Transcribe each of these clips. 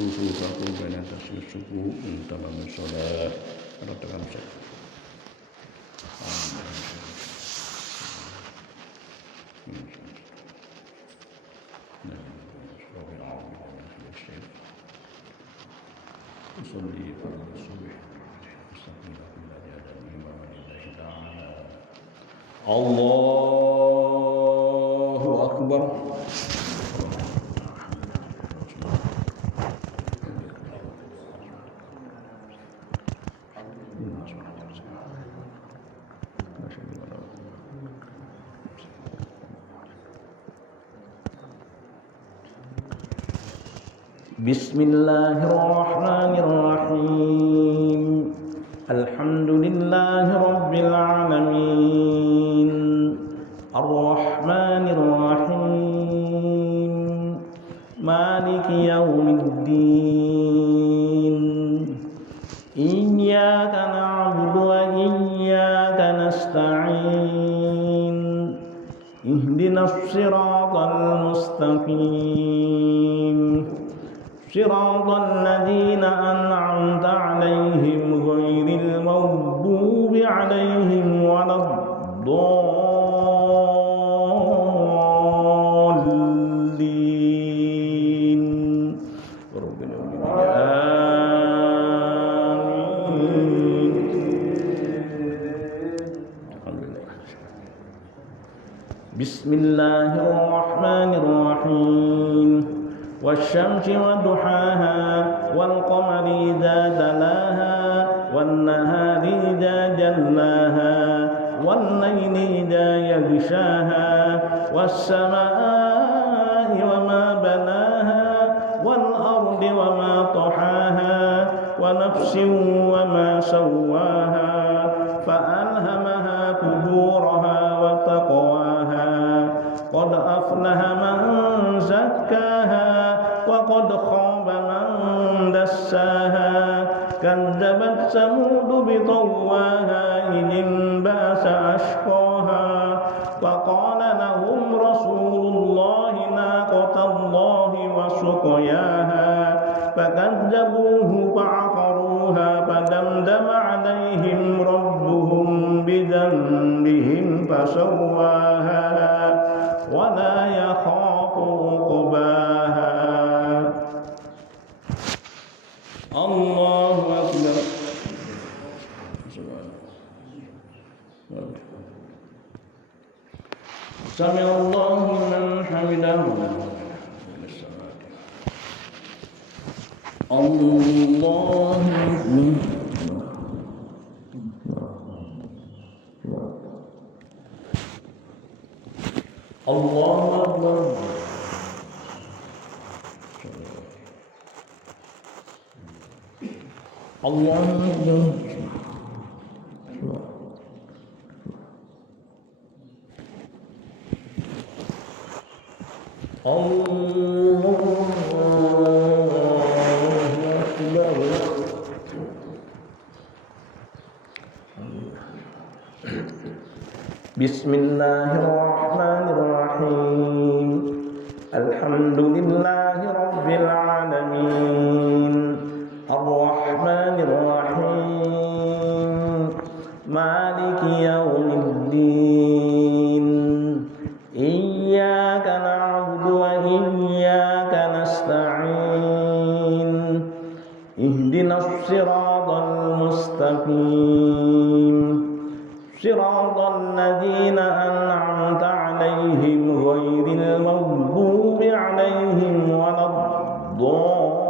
Susu satu banyak tasbih subuh dalam sholat atau dalam sholat. Allahu Akbar. Bismillahirrahmanirrahim. Alhamdulillahi rabbil alamin. Ar-Rahmanirrahim. Maliki yaumiddin. Iyyaka na'budu wa iyyaka nasta'in. Ihdinas siratal mustaqim. Siratal ladzina an'amta 'alaihim ghairil maghdubi 'alaihim waladdallin. Bismillahirrahmanirrahim. Wasyamsi wadduhaha wal qamari idza talaha wan nahari idza jallaha wan laili idza yaghshaha was samaa'i wama banaha wal ardi wama tahaha wa nafsin wama sawwaha fa alhamaha fujuraha wa taqwaha qad aflaha man zakkaha wa qad khaba man dassaha kadzabat samud bi tawwaha idin ba'sa ashqaha wa qala lahum rasulullahi naqatallahi wa suqyaha fakadzabuhu fa'aqaruha fadamdama 'alaihim rabbuhum bidhanbihim fasawwaha wa la yakhafu uqbaha. Allahu Akbar. Sami Allahu liman hamidahu. Allahu Akbar. Allahu Akbar. Allahu Akbar. Bismillahirrahmanirrahim. Alhamdulillahi rabbil alamin. Ar-Rahmanirrahim. Maliki yaumiddin. Iyyaka na'budu wa iyyaka nasta'in. Ihdinas siratal mustaqim. Siratal ladzina an'amta 'alaihim ghairil maghdubi 'alaihim waladdallin.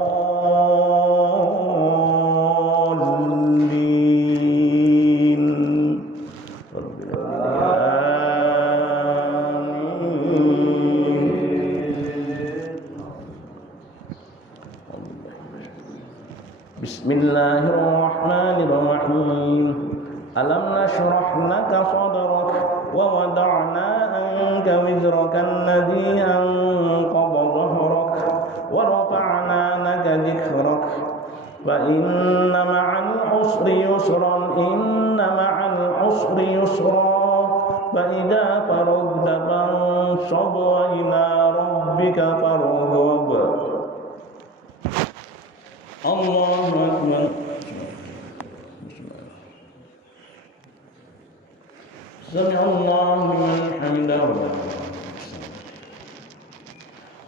Bismillahirrahmanirrahim. الرحيم ألم نشرح لك صدرك ووضعنا عنك وزرك الذي أنقض ظهرك ورفعنا لك ذكرك فإن مع العسر يسرا إن مع العسر يسرا فإذا فرغت فانصب وإلى ربك فارغب. الله أكبر. سمع الله لمن حمده.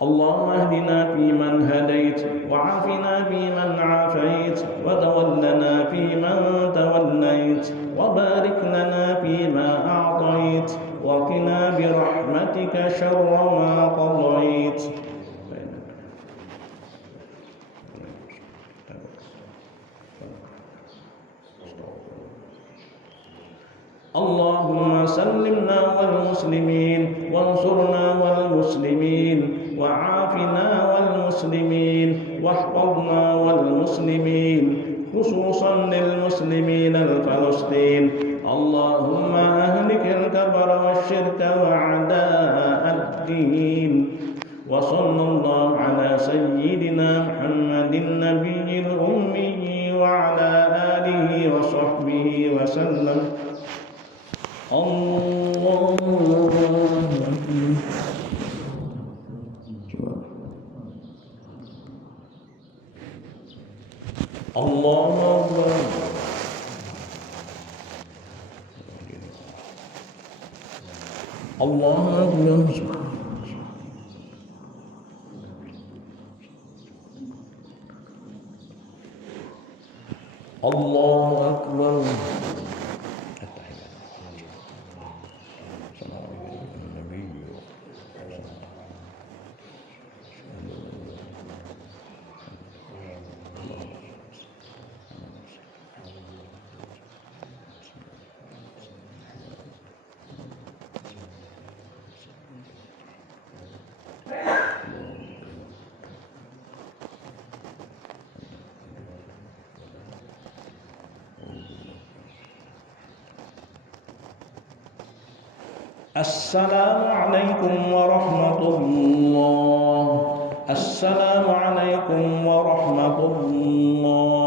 اللهم اهدنا فيمن هديت وعافنا فيمن عافيت وتولنا فيمن توليت وبارك لنا فيما أعطيت وقنا برحمتك شر ما قضيت. اللهم سلمنا والمسلمين وانصرنا والمسلمين وعافنا والمسلمين واحفظنا والمسلمين خصوصا للمسلمين الفلسطين. اللهم أهلك الكفر والشرك وأعداء الدين. وصلى الله على سيدنا محمد النبي الأمي وعلى آله وصحبه وسلم. الله أكبر. الله أكبر. الله أكبر. السلام عليكم ورحمة الله. السلام عليكم ورحمة الله.